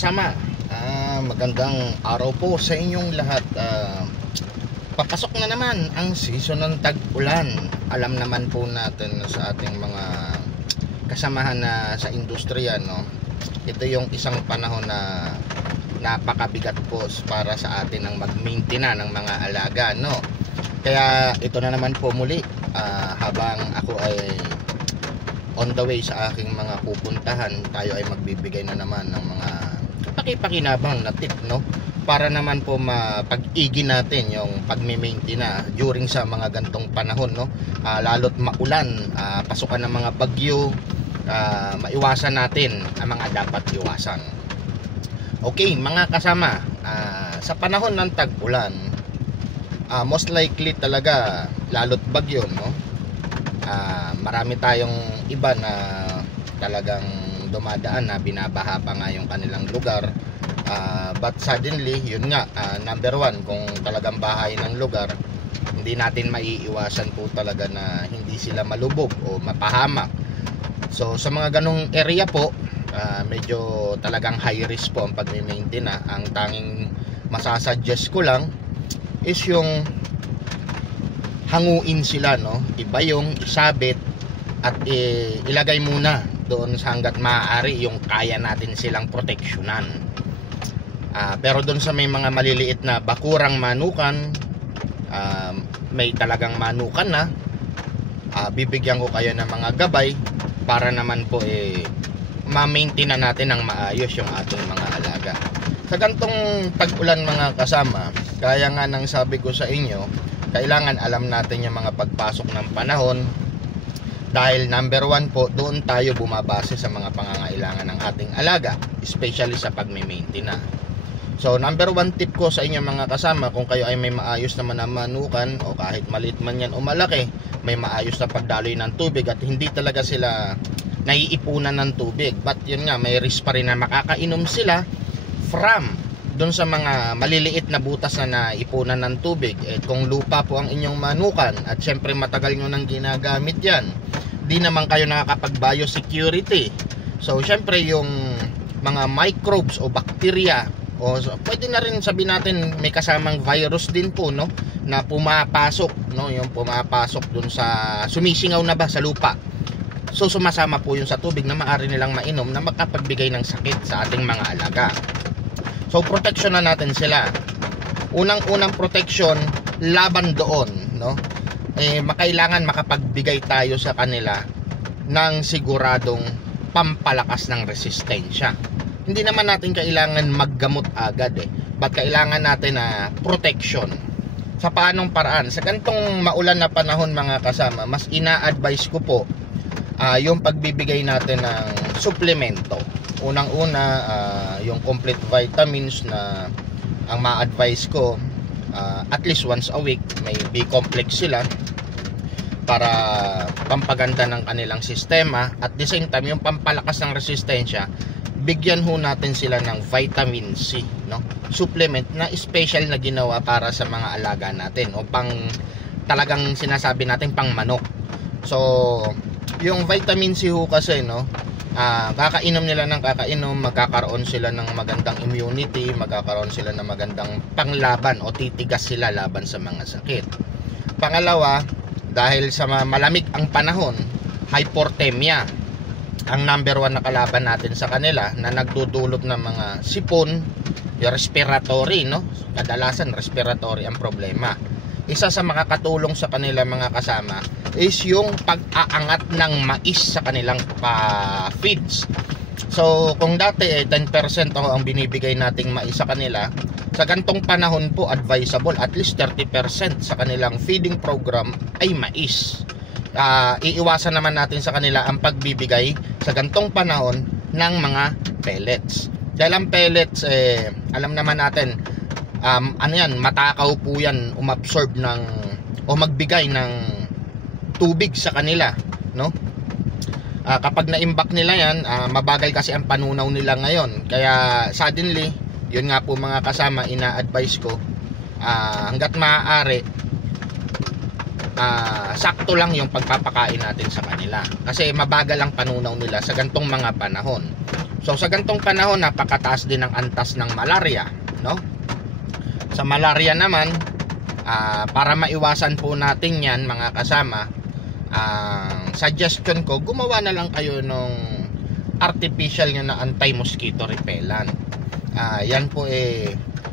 kasama, magandang araw po sa inyong lahat. Papasok na naman ang season ng tag-ulan. Alam naman po natin sa ating mga kasamahan na sa industriya, no? Ito yung isang panahon na napakabigat po para sa atin ang mag-maintain ng mga alaga, no? Kaya ito na naman po muli, habang ako ay on the way sa aking mga pupuntahan, tayo ay magbibigay na naman ng mga pakipakinabang na tip, no? Para naman po mapag-igi natin yung pag-maintain na during sa mga gantong panahon, no? Lalo't maulan, pasukan ng mga bagyo, maiwasan natin ang mga dapat iwasan. Okay, mga kasama, sa panahon ng tag-ulan, most likely talaga lalo't bagyo, no? Marami tayong iba na talagang dumadaan na binabaha pa nga yung kanilang lugar, but suddenly, yun nga, number one, kung talagang bahay ng lugar, hindi natin maiiwasan po talaga na hindi sila malubog o mapahamak. So sa mga ganong area po, medyo talagang high risk po ang pag-maintain na. Ang tanging masasuggest ko lang is yung hanguin sila, no? Iba yung isabit at ilagay muna doon sa hanggat maaari yung kaya natin silang proteksyonan. Pero doon sa may mga maliliit na bakurang manukan, may talagang manukan na, bibigyan ko kayo ng mga gabay para naman po ma-maintain na natin ng maayos yung ating mga alaga. Sa gantong tag-ulan, mga kasama, kaya nga nang sabi ko sa inyo, kailangan alam natin yung mga pagpasok ng panahon, dahil number one po, doon tayo bumabase sa mga pangangailangan ng ating alaga, especially sa pag-maintain na. So number one tip ko sa inyo, mga kasama, kung kayo ay may maayos naman na manukan, o kahit maliit man yan o malaki, may maayos na pagdaloy ng tubig at hindi talaga sila naiipunan ng tubig, but yun nga, may risk pa rin na makakainom sila from doon sa mga maliliit na butas na naipunan ng tubig. Kung lupa po ang inyong manukan at syempre matagal nyo nang ginagamit yan, di naman kayo nakakapag-biosecurity. So syempre yung mga microbes o bacteria, o pwede na rin sabihin natin may kasamang virus din po, no, na pumapasok, no, yung pumapasok doon sa sumisingaw na ba sa lupa. So sumasama po yung sa tubig na maaari nilang mainom na makapagbigay ng sakit sa ating mga alaga. So protection na natin sila. Unang-unang protection laban doon, no? Makailangan makapagbigay tayo sa kanila ng siguradong pampalakas ng resistensya. Hindi naman natin kailangan maggamot agad, but kailangan natin na protection. Sa paanong paraan? Sa ganitong maulan na panahon, mga kasama, mas ina-advise ko po yung pagbibigay natin ng suplemento. Unang-una, yung complete vitamins na ang ma-advise ko, at least once a week, may B-complex sila para pampaganda ng kanilang sistema. At the same time, yung pampalakas ng resistensya, bigyan ho natin sila ng vitamin C, no? Supplement na special na ginawa para sa mga alaga natin, o pang talagang sinasabi natin pang manok. So yung vitamin C ho kasi, no, kakainom nila ng kakainom, magkakaroon sila ng magandang immunity, magkakaroon sila ng magandang panglaban, o titigas sila laban sa mga sakit. Pangalawa, dahil sa malamig ang panahon, hyperthermia ang number one na kalaban natin sa kanila, na nagdudulot ng mga sipon, respiratory, no? Kadalasan respiratory ang problema. Isa sa makakatulong sa kanila, mga kasama, is yung pag-aangat ng mais sa kanilang feeds. So kung dati 10% ang binibigay nating mais sa kanila, sa gantong panahon po advisable at least 30% sa kanilang feeding program ay mais. Iiwasan naman natin sa kanila ang pagbibigay sa gantong panahon ng mga pellets. Dahil ang pellets, alam naman natin, ano yan, matakaw po yan umabsorb ng o magbigay ng tubig sa kanila, no? Kapag na-imbak nila yan, mabagal kasi ang panunaw nila ngayon. Kaya suddenly, yun nga po, mga kasama, ina-advise ko, hanggat maaari, sakto lang yung pagpapakain natin sa kanila kasi mabagal ang panunaw nila sa gantong mga panahon. So sa gantong panahon, napakataas din ang antas ng malaria, no? Sa malaria naman, para maiwasan po natin yan mga kasama, suggestion ko, gumawa na lang kayo ng artificial nyo na anti-mosquito repellent. Yan po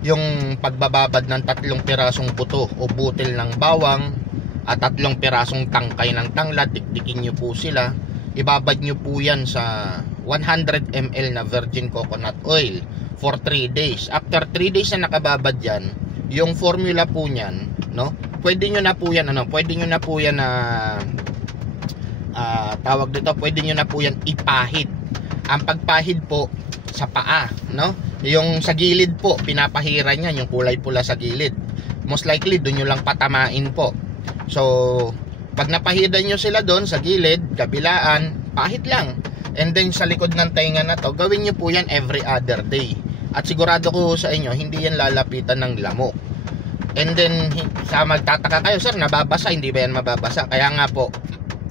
yung pagbababad ng 3 pirasong buto o butil ng bawang at 3 pirasong tangkay ng tanglad, dikdikin nyo po sila, ibabad nyo po yan sa 100 ml na virgin coconut oil for 3 days. After 3 days na nakababad yan, yung formula po niyan, no? Pwede nyo na po yan tawag dito, pwede nyo na po yan ipahid. Ang pagpahid po sa paa, no? Yung sa gilid po, pinapahiran yan, yung kulay pula sa gilid. Most likely, doon nyo lang patamain po. So, pag napahidan nyo sila doon sa gilid, kabilaan, pahid lang. And then sa likod ng tainga na to, gawin nyo po yan every other day. At sigurado ko sa inyo, hindi yan lalapitan ng lamok. And then, sa magtataka kayo, sir, nababasa, hindi ba yan mababasa? Kaya nga po,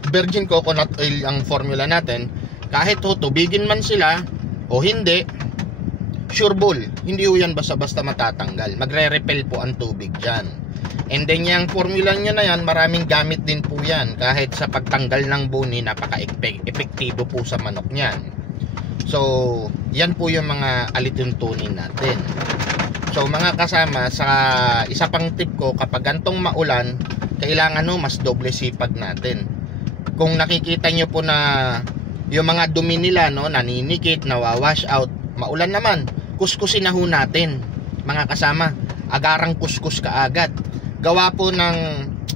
virgin coconut oil ang formula natin. Kahit tubigin man sila o hindi, sure ball, hindi po yan basta-basta matatanggal. Magre-repel po ang tubig dyan. And then yung formula nyo na yan, maraming gamit din po yan. Kahit sa pagtanggal ng buni, napaka-epektibo po sa manok nyan. So, yan po yung mga alituntunin natin. So, mga kasama, sa isa pang tip ko, kapag gantong maulan, kailangan mas doble sipag natin. Kung nakikita nyo po na yung mga dumi nila, naninikit, nawawash out, maulan naman, kuskusin na ho natin, mga kasama. Agarang kuskus kaagad. Gawa po ng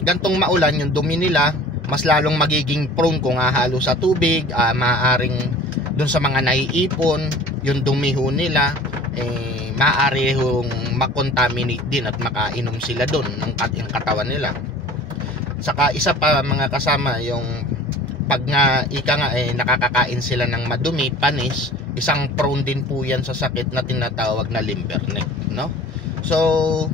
gantong maulan, yung dumi nila, mas lalong magiging prone kung hahalo sa tubig, maaaring dun sa mga naiipon, yung dumi ho nila, maaari hong makontaminate din at makainom sila dun ng katawan nila. Saka isa pa mga kasama, yung pag nga nakakakain sila ng madumi, panis, isang prone din po yan sa sakit na tinatawag na limberneck, no? So,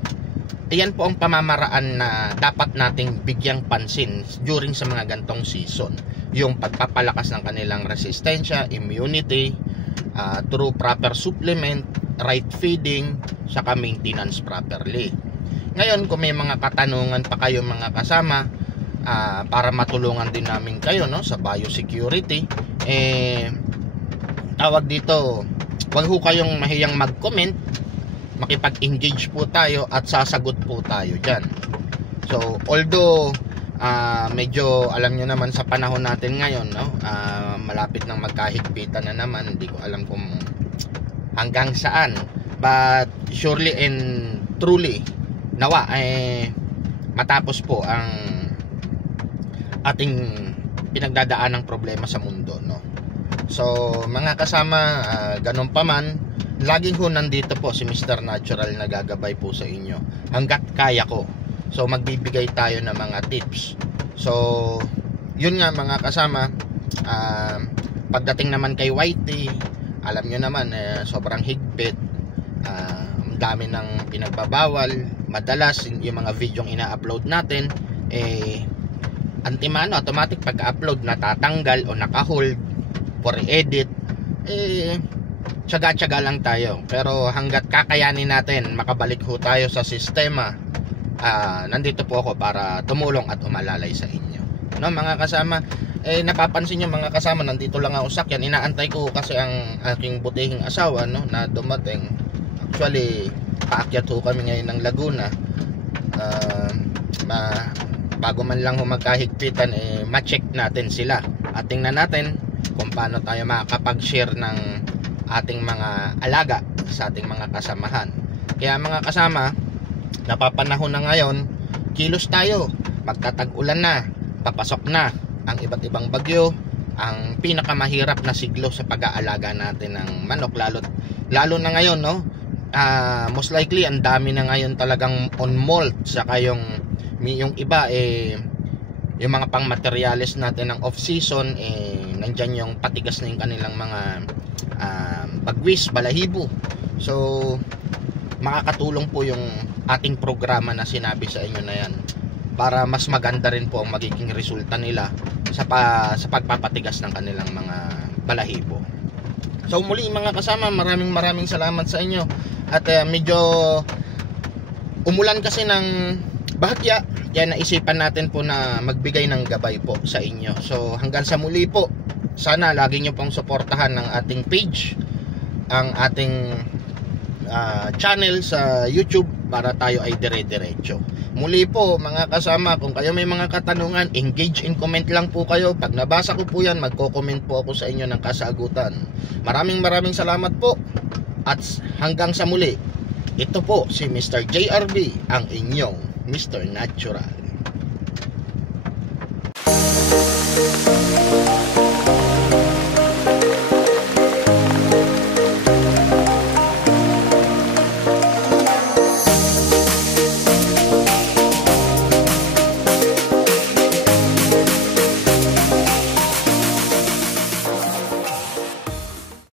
iyan po ang pamamaraan na dapat nating bigyang pansin during sa mga gantong season. Yung pagpapalakas ng kanilang resistensya, immunity, through proper supplement, right feeding, saka maintenance properly. Ngayon, kung may mga katanungan pa kayo mga kasama, para matulungan din namin kayo sa biosecurity, tawag dito, wag ho kayong mahiyang mag-comment, makipag-engage po tayo at sasagot po tayo dyan. So, although medyo alam nyo naman sa panahon natin ngayon, malapit nang magkahigpitan na naman, hindi ko alam kung hanggang saan, but surely and truly nawa matapos po ang ating pinagdadaanang problema sa mundo, no? So, mga kasama, ganun pa man, laging ho nandito po si Mr. Natural na gagabay po sa inyo hanggat kaya ko. So, magbibigay tayo ng mga tips. So, yun nga mga kasama, pagdating naman kay Whitey, alam nyo naman, sobrang higpit, ang dami ng pinagbabawal. Madalas, yung mga video yung ina-upload natin, antimano, automatic pagka-upload natatanggal o naka-hold for edit. Tsaga-tsaga lang tayo. Pero hanggat kakayanin natin makabalik ho tayo sa sistema, nandito po ako para tumulong at umalalay sa inyo, no mga kasama. Napapansin nyo mga kasama, nandito lang ako sakyan, inaantay ko kasi ang aking butihing asawa na dumating. Actually, paakyat ho kami ngayon ng Laguna. Bago man lang magkahigpitan, ma-check natin sila at tingnan natin kung paano tayo makakapag-share ng ating mga alaga sa ating mga kasamahan. Kaya mga kasama, napapanahon na ngayon, kilos tayo, magtatag-ulan na, papasok na ang iba't ibang bagyo, ang pinakamahirap na siglo sa pag-aalaga natin ng manok, lalo na ngayon, most likely ang dami na ngayon talagang on molt, saka yung iba yung mga pang materials natin ng off season, nandyan yung patigas na yung kanilang mga bagwis, balahibo. So makakatulong po yung ating programa na sinabi sa inyo na yan. para mas maganda rin po ang magiging resulta nila sa pagpapatigas ng kanilang mga balahibo. So muli mga kasama, maraming salamat sa inyo. At medyo umulan kasi ng bahagya, kaya naisipan natin po na magbigay ng gabay po sa inyo. So hanggang sa muli po, sana lagi nyo pong suportahan ng ating page, ang ating channel sa YouTube, para tayo ay dire-diretso. Muli po mga kasama, kung kayo may mga katanungan, engage in comment lang po kayo. Pag nabasa ko po yan, magko-comment po ako sa inyo ng kasagutan. Maraming salamat po. At hanggang sa muli, ito po si Mr. JRB, ang inyong Mr. Natural.